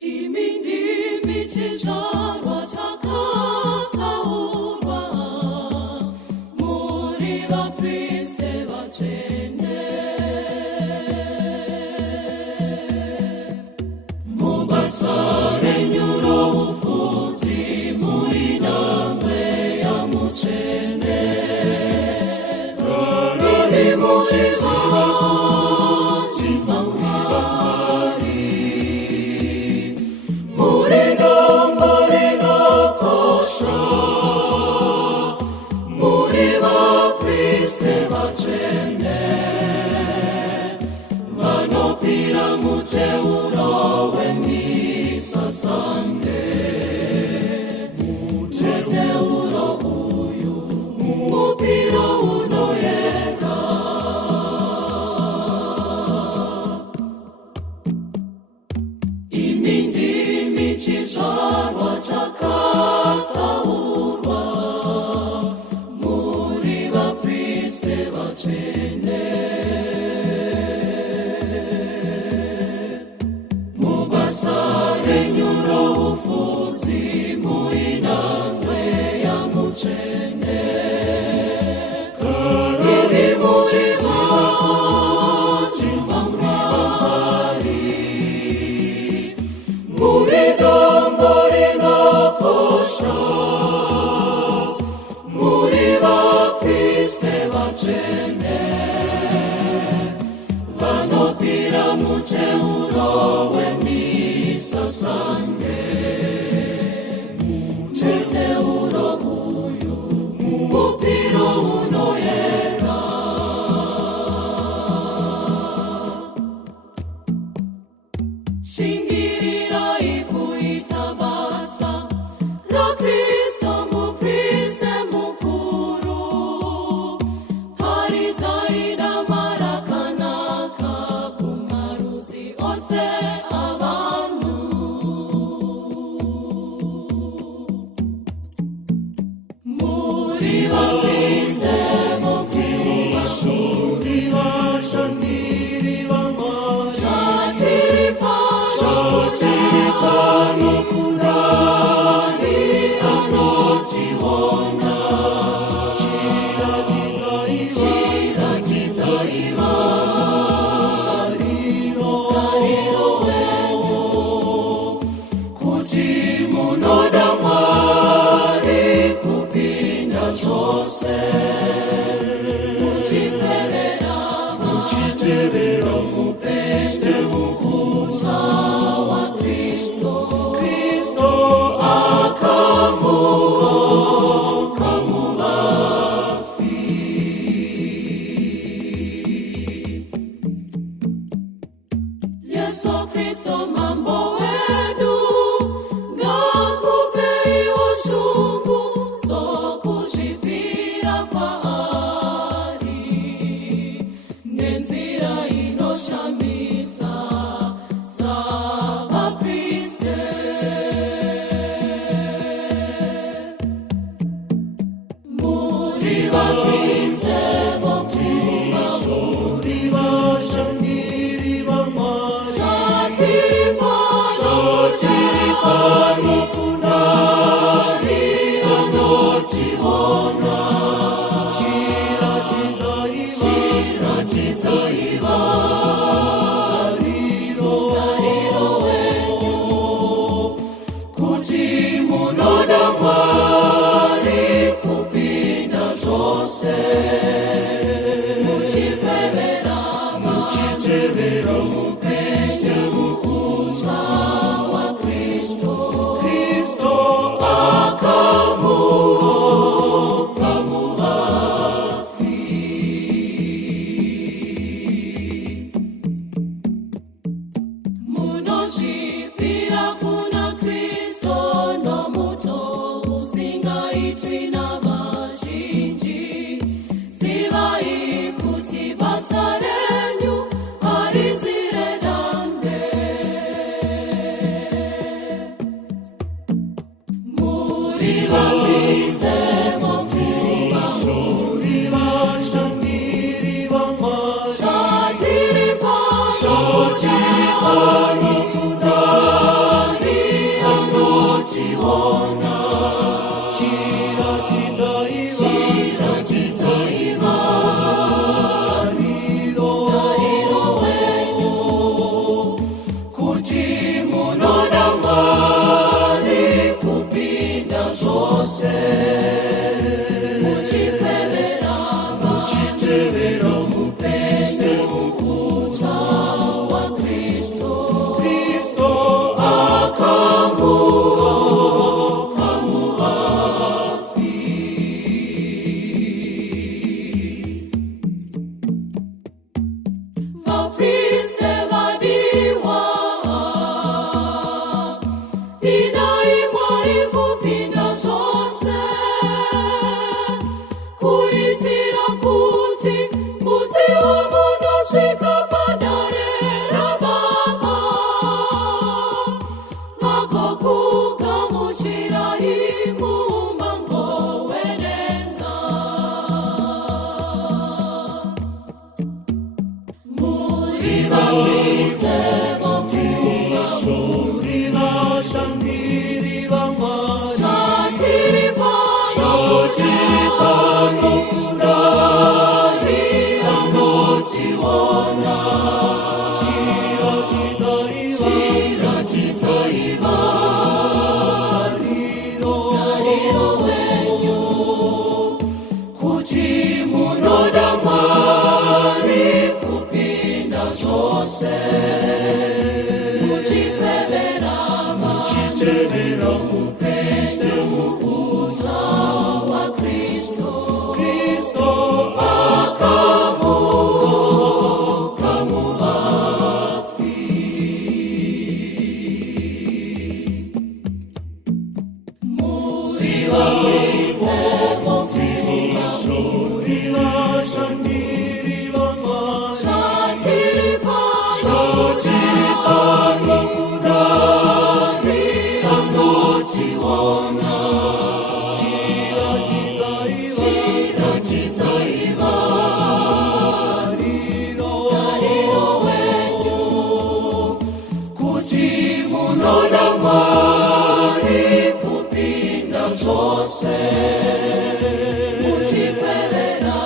Imindimi chizvarwa chakatsaurwa muri vapriste vatsvene. Mubasa renyu roufudzi muina mweya mutsvene. Garai muchiziva kuti muri vaMwari. Muri dombo rinokosha, muri vapriste vatsvene, vanopira muteuro wemisasande. Muteuro uyu mupiro unoyera. Imindimi chizvarwa chakatsaurwa muri vapriste vatsvene. Mubasa renyu roufudzi muina mweya mutsvene. Garai muchiziva kuti muri vaMwari. Muri dombo rinokosha, muri vapriste vatsvene, vanopira muteuro wemisasande. Muteuro uyu mupiro unoyera. Shingirirai kuita basa raKristo mupriste mukuru. Paridzai dama rakanaka kumarudzi ose avanhu. Muri vapriste vokuvashumbi vashandiri vaMwari. Shatiri pano kudai anotiona. Shiratidzai Mariro wenyu kuti munoda Mwari kupinda zvose. Muchitevera mupriste mukuru waKristo. Kristo akamuka muvafi. Yesu Kristo mambo wedu ngakupei ushungu zokuzvipira kwaari nenzira inoshamisa savapriste. Muri vapriste vokuvashumbi vashandiri vaMwari. Shatiri pano kudai anotiona. Shiratidzai Mariro wenyu kuti munoda Mwari kupinda zvose. Muchitevera mupriste mukuru waKristo. Kristo akamuka muvafi. Zibamizemo Tishuriva Shantiriva Mari Shotiripa Nokudari Anotiwana Shiratitaiva Nariro wenyu Kuti munodamari kupinda zvose muchitevera mupriste mukuza waKristu Kristo akamuka muvafi muzivamizemo Tishuriva Shantiriva Shotiripa Nokudari Anotiwana Shiratitaiva Nariro wenyu Kuti munodamari kupinda zvose muchitevera